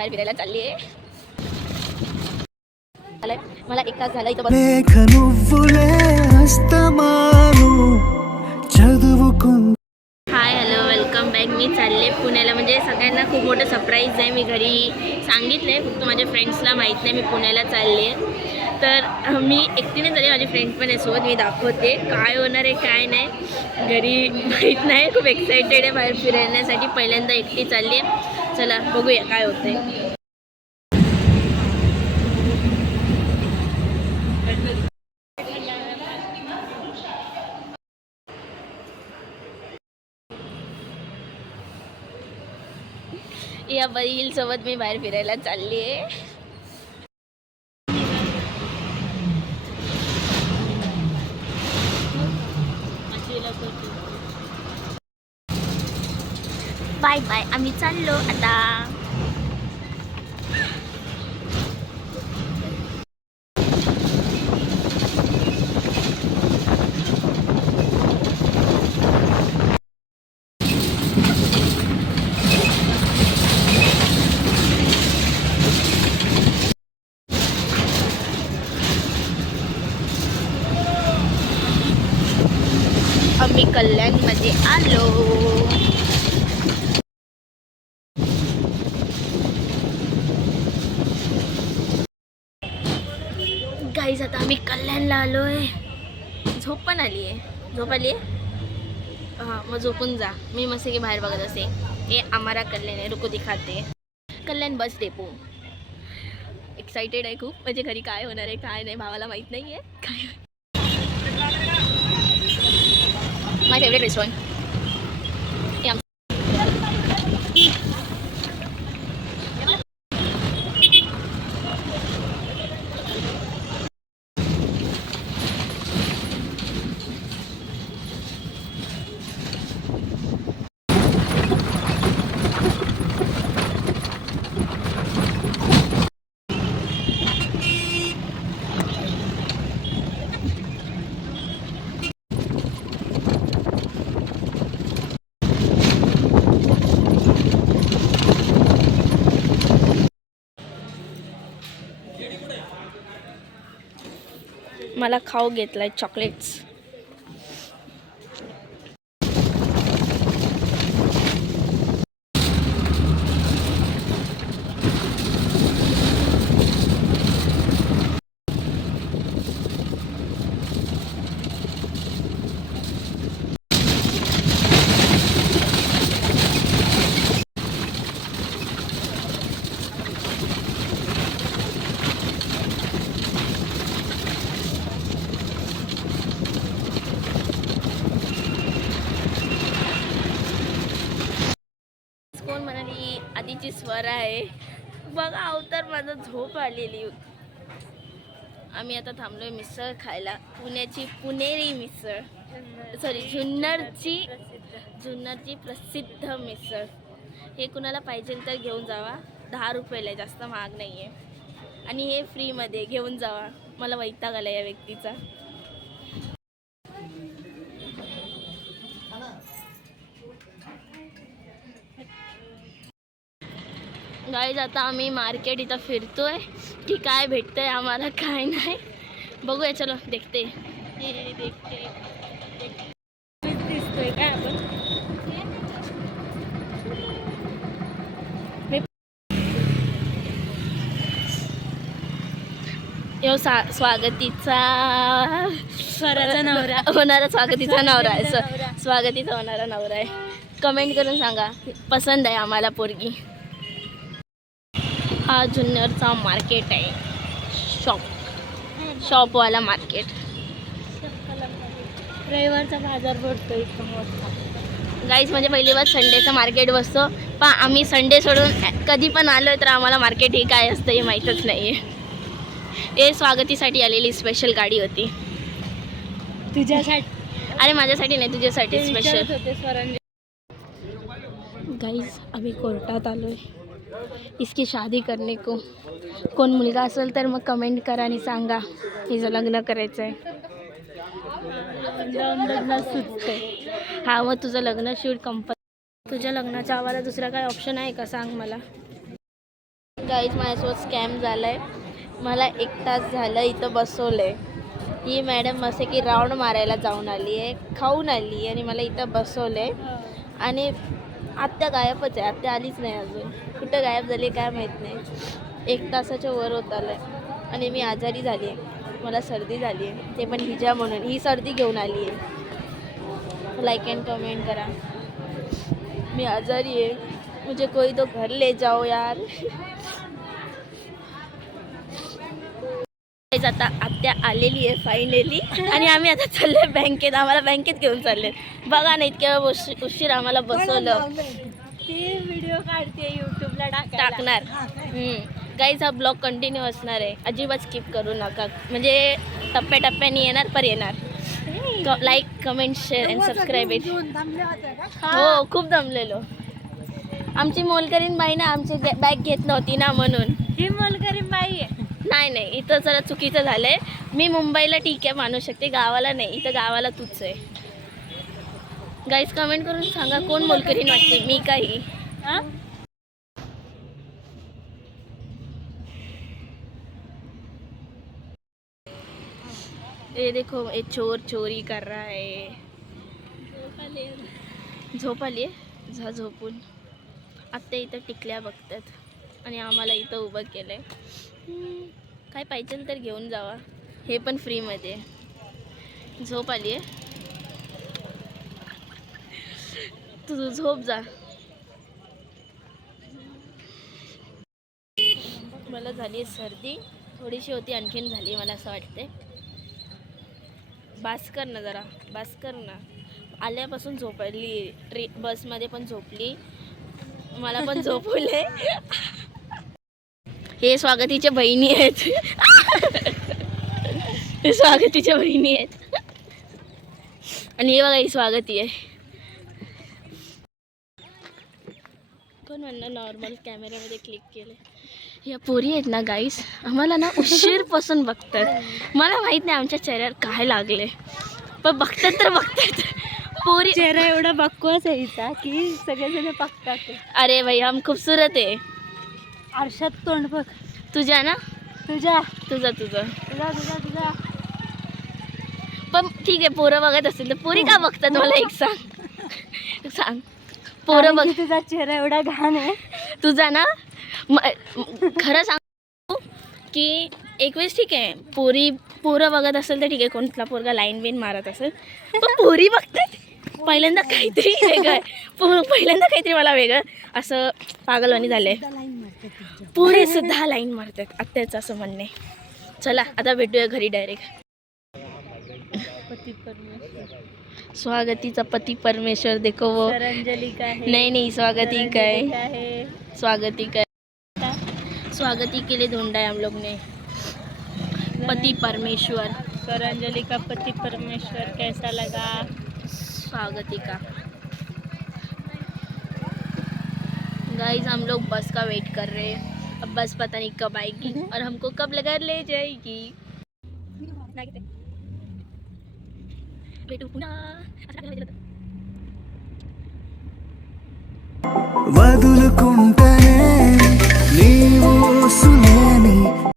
बाहेर फिरायला चालली आहे. मला 1 तास झाला इथं हाय हॅलो वेलकम बॅक. मी चालले पुण्याला. म्हणजे सगळ्यांना खूप मोठं सरप्राईज आहे. मी घरी सांगितलं आहे, फक्त माझ्या फ्रेंड्सला माहीत नाही मी पुण्याला चालले आहे. तर मी एकटीने चालले, माझी फ्रेंड पण आहे सोबत. मी दाखवते काय होणार आहे काय नाही. घरी माहीत नाही. खूप एक्सायटेड आहे बाहेर फिरण्यासाठी. पहिल्यांदा एकटी चालली आहे. चला बघूया काय होतंय. या बैल सोबत मी बाहेर फिरायला चालली आहे. बाय बाय, आम्ही चाललो आता. आम्ही कल्याणमध्ये आलो. गाईज आता आम्ही कल्याणला आलो आहे. झोप पण आली आहे. झोप आली आहे. हां मग झोपून जा. मी मस्त की बाहेर बघत असे. हे आम्हाला कल्याण आहे. रुको दिखाते. कल्याण बस डेपो. एक्साइटेड आहे खूप. म्हणजे घरी काय होणार आहे काय नाही भावाला माहीत नाही आहे काय. माय फेवरेट रेस्टॉरंट. मला खाऊ घेतलाय चॉकलेट्स. कोण म्हणाली आधीची स्वर आहे. बघा अवतार माझा. झोप आलेली. आम्ही आता थांबलोय मिसळ खायला. पुण्याची पुणेरी मिसळ. सॉरी जुन्नरची प्रसिद्ध मिसळ. हे कुणाला पाहिजे तर घेऊन जावा. 10 रुपयाला आहे, जास्त महाग नाही आहे. आणि हे फ्रीमध्ये घेऊन जावा. मला वैताग आला या व्यक्तीचा. गाईज आता आम्ही मार्केट इथं फिरतोय की काय भेटतंय आम्हाला काय नाही. बघूया चलो देखते. दिसतोय काय आपण. स्वागतीचा नवरा होणारा. स्वागतीचा नवरा आहे. स्वागतीचा होणारा नवरा आहे. कमेंट करून सांगा पसंत आहे आम्हाला पोरगी. हा जुन्नरचा मार्केट आहे. शॉपवाला मार्केट. रविवारचा बाजार भरतो इथं मोठा. गाईज म्हणजे पहिली बार संडेचं मार्केट बसतो. पण आम्ही संडे सोडून कधी पण आलो तर आम्हाला मार्केट हे काय असतं हे माहीतच नाही आहे. हे स्वागतीसाठी आलेली स्पेशल गाडी होती. तुझ्यासाठी? अरे माझ्यासाठी नाही, तुझ्यासाठी स्पेशल. गाईज अभी कोर्टात आलोय इसकी शादी करने को. कोण मुलगा असेल तर मग कमेंट करा आणि सांगा हिचं लग्न करायचं आहे. लग्न सुचते. हा मग तुझं लग्न शूट तुझ्या लग्नाच्या आवाला दुसरा काय ऑप्शन आहे का सांग मला. गाईज माझ्यासोबत स्कॅम झाला आहे. मला 1 तास झालं इथं बसवलं आहे. ही मॅडम मस्त की राऊंड मारायला जाऊन आली आहे, खाऊन आली आहे आणि मला इथं बसवलं आहे. आणि आत्या गायबच आहे, आत्या आलीच नाही अजून. कुठं गायब झाली काय माहीत नाही. 1 तासाच्या वर होत आलं आहे आणि मी आजारी झाली आहे. मला सर्दी झाली आहे, ते पण हिजा म्हणून. ही सर्दी घेऊन आली आहे. लाईक अँड कमेंट करा. मी आजारी आहे, मुझे कोई तो घर ले जाओ यार. आता आत्या आलेली आहे फायनली आणि आम्ही आता चाललोय बँकेत. आम्हाला बँकेत घेऊन चालले. बघा ना इतक्या उशीर आम्हाला बसवलं. ती व्हिडिओ काढते यूट्यूबला टाकणार. गाईज हा ब्लॉग कंटिन्यू असणार आहे, अजिबात स्किप करू नका. म्हणजे टप्प्याटप्प्याने येणार पर येणार. Like comment share and subscribe. हो खूप दमलेलो. आमची मोलकरीण बाई ना आमची बॅग घेत नव्हती ना म्हणून. ही मोलकरीण बाई आहे. नाही इथं जरा चुकीचं झालंय. मी मुंबईला ठीक आहे मानू शकते, गावाला नाही. इथं गावाला तूच आहे. गाईज कमेंट करून सांगा कोण मोलकरीण वाटते, मी काही. ये देखो ये चोर चोरी कर रहा है. झोप आली आहे. झोपून आत्ता इथं टिकल्या बघतात आणि आम्हाला इथं उभं केलंय. काय पाहिजे तर घेऊन जावा, हे पण फ्रीमध्ये. झोप आली आहे, तू झोप जा. मला झाली सर्दी थोडीशी होती, आणखीन झाली मला असं वाटते. बास कर ना जरा, बास कर ना. आल्यापासून झोपली, बसमध्ये पण झोपली, मला पण झोपवले. हे स्वागतीच्या बहिणी आहेत. हे स्वागतीच्या बहिणी आहेत आणि हे बघा ही स्वागती आहे. कोण म्हणणार नॉर्मल कॅमेऱ्यामध्ये क्लिक केले. या पोरी आहेत ना गाईस, आम्हाला ना उशीरपासून बघतात. मला माहीत नाही आमच्या चेहऱ्यावर काय लागले, पण बघतात तर बघतात. पोरी चेहरा एवढा बकवास आहे हिचा की सगळेजण बघतात. अरे भाई हम खूबसूरत आहे. आरशात तोंड बघ तुझ्या ना, तुझा तुझं तुझा तुझा तुझा. पण ठीक आहे, पोरं बघत असेल तर पोरी का बघतात मला एक सांग. पोरं बघ. तुझा चेहरा एवढा घाण आहे. तुझा ना खरं सांग की एक वेळेस ठीक आहे, पोरं बघत असेल तर ठीक आहे, कोणता पोरगा लाईन बिन मारत असेल, पण पोरी बघतात. पहिल्यांदा काहीतरी वेगळं आहे. पहिल्यांदा काहीतरी मला वेगळं असं पागलवाणी झालंय. पोरी सुद्धा लाईन मारतात आत्याचं असं म्हणणे. चला आता भेटूया घरी डायरेक्ट. पती परमेश्वर. स्वागतीचा पती परमेश्वर देखो वो. अंजलि का है. नहीं स्वागती का है. है. स्वागती का स्वागती के लिए ढूंढा है हम लोग ने पति परमेश्वर. स्वरांजलि का पति परमेश्वर कैसा लगा. स्वागती का. गाइस हम लोग बस का वेट कर रहे हैं. अब बस पता नहीं कब आएगी और हमको कब लगा ले जाएगी. भेटू पुन्हा. వదులుకుంటనే నీ